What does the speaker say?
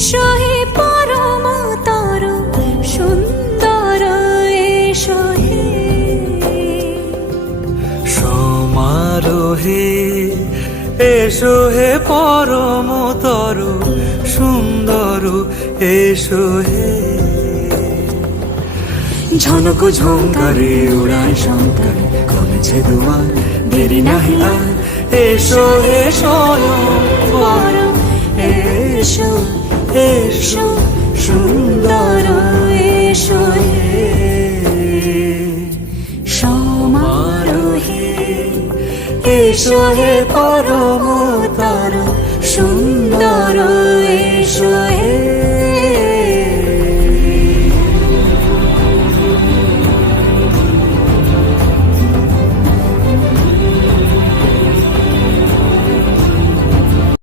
এসো হে পরম তরু সুন্দর এসো হে সমারোহে এসো হে পরম তরু সুন্দর এসো হে ঝনক ঝঙ্কারে উড়ায় শঙ্কর করেছে দুয়ার দেরি নাহি আর এসো হে স্বয়ং পরম এসো এসো সুন্দর এসো হে সমারোহে এসো হে পরম